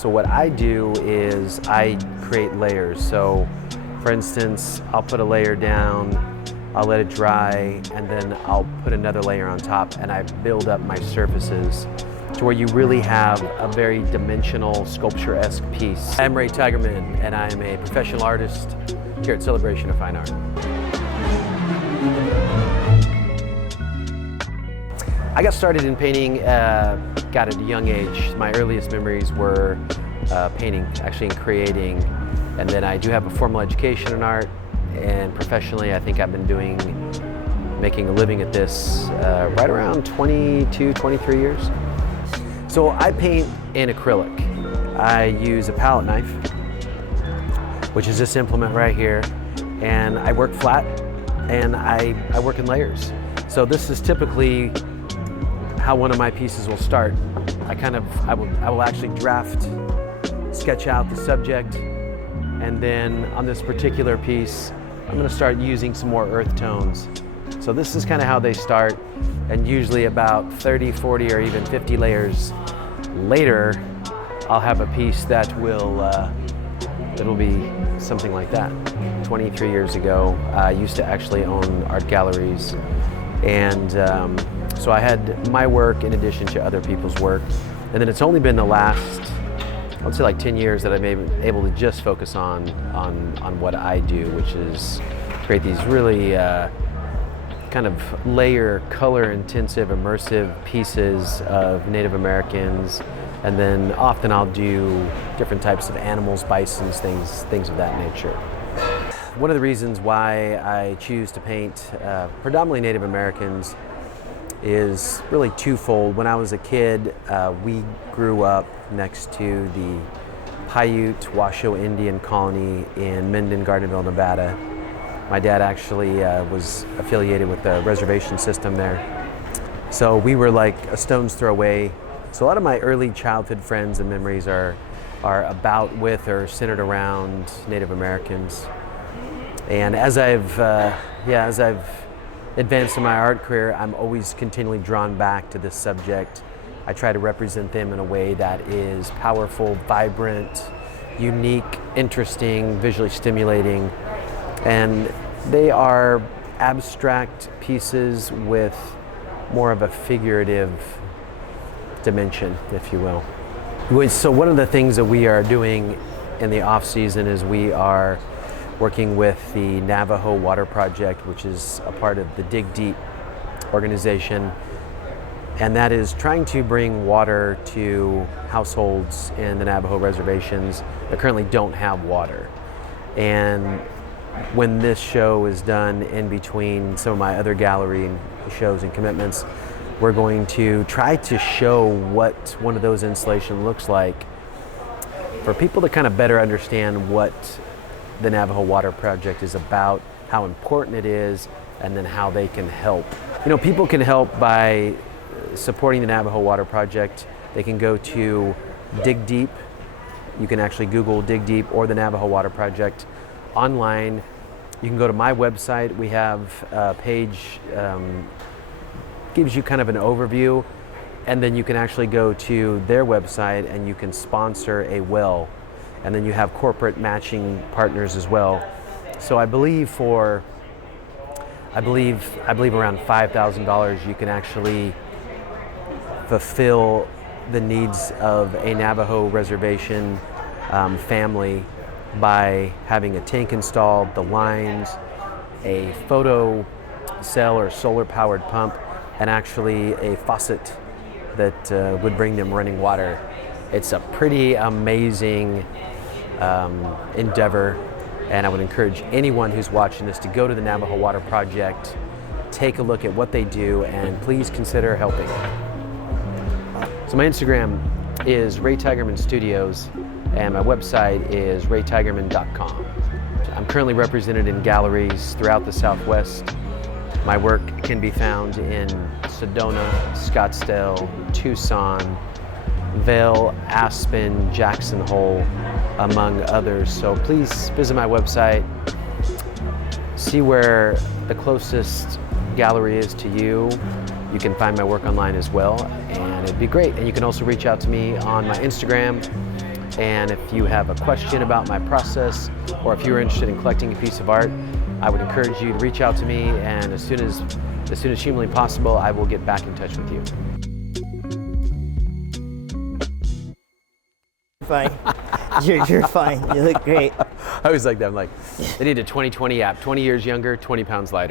So what I do is I create layers. So for instance, I'll put a layer down, I'll let it dry, and then I'll put another layer on top, and I build up my surfaces to where you really have a very dimensional, sculpture-esque piece. I'm Ray Tigerman, and I am a professional artist here at Celebration of Fine Art. I got started in painting at a young age. My earliest memories were painting, actually in creating, and then I do have a formal education in art, and professionally I think I've been making a living at this right around 22, 23 years. So I paint in acrylic. I use a palette knife, which is this implement right here, and I work flat, and I work in layers. So this is typically how one of my pieces will start. I will actually sketch out the subject, and then on this particular piece, I'm gonna start using some more earth tones. So this is kind of how they start, and usually about 30, 40, or even 50 layers later, I'll have a piece that will be something like that. 23 years ago, I used to actually own art galleries, and so I had my work in addition to other people's work. And then it's only been the last, I would say like 10 years that I've been able to just focus on what I do, which is create these really kind of layer, color intensive, immersive pieces of Native Americans. And then often I'll do different types of animals, bisons, things of that nature. One of the reasons why I choose to paint predominantly Native Americans is really twofold. When I was a kid, we grew up next to the Paiute Washoe Indian colony in Minden, Gardenville, Nevada. My dad actually was affiliated with the reservation system there. So we were like a stone's throw away. So a lot of my early childhood friends and memories are about with or centered around Native Americans. And as I've advanced in my art career, I'm always continually drawn back to this subject. I try to represent them in a way that is powerful, vibrant, unique, interesting, visually stimulating. And they are abstract pieces with more of a figurative dimension, if you will. So one of the things that we are doing in the off season is we are working with the Navajo Water Project, which is a part of the Dig Deep organization, and that is trying to bring water to households in the Navajo reservations that currently don't have water. And when this show is done in between some of my other gallery shows and commitments, we're going to try to show what one of those installations looks like for people to kind of better understand what the Navajo Water Project is about, how important it is, and then how they can help. You know, people can help by supporting the Navajo Water Project. They can go to Dig Deep. You can actually Google Dig Deep or the Navajo Water Project online. You can go to my website. We have a page, gives you kind of an overview, and then you can actually go to their website and you can sponsor a well. And then you have corporate matching partners as well. So I believe around $5,000 you can actually fulfill the needs of a Navajo reservation family by having a tank installed, the lines, a photo cell or solar powered pump, and actually a faucet that would bring them running water. It's a pretty amazing endeavor, and I would encourage anyone who's watching this to go to the Navajo Water Project, take a look at what they do, and please consider helping. So my Instagram is Ray Tigerman Studios, and my website is raytigerman.com. I'm currently represented in galleries throughout the Southwest. My work can be found in Sedona, Scottsdale, Tucson, Vail, Aspen, Jackson Hole, among others. So please visit my website, see where the closest gallery is to you. You can find my work online as well, and it'd be great. And you can also reach out to me on my Instagram And if you have a question about my process, or if you're interested in collecting a piece of art, I would encourage you to reach out to me, and as soon as humanly possible, I will get back in touch with you. Fine. You're fine. You look great. I always like that. I'm like, they need a 20/20 app. 20 years younger, 20 pounds lighter.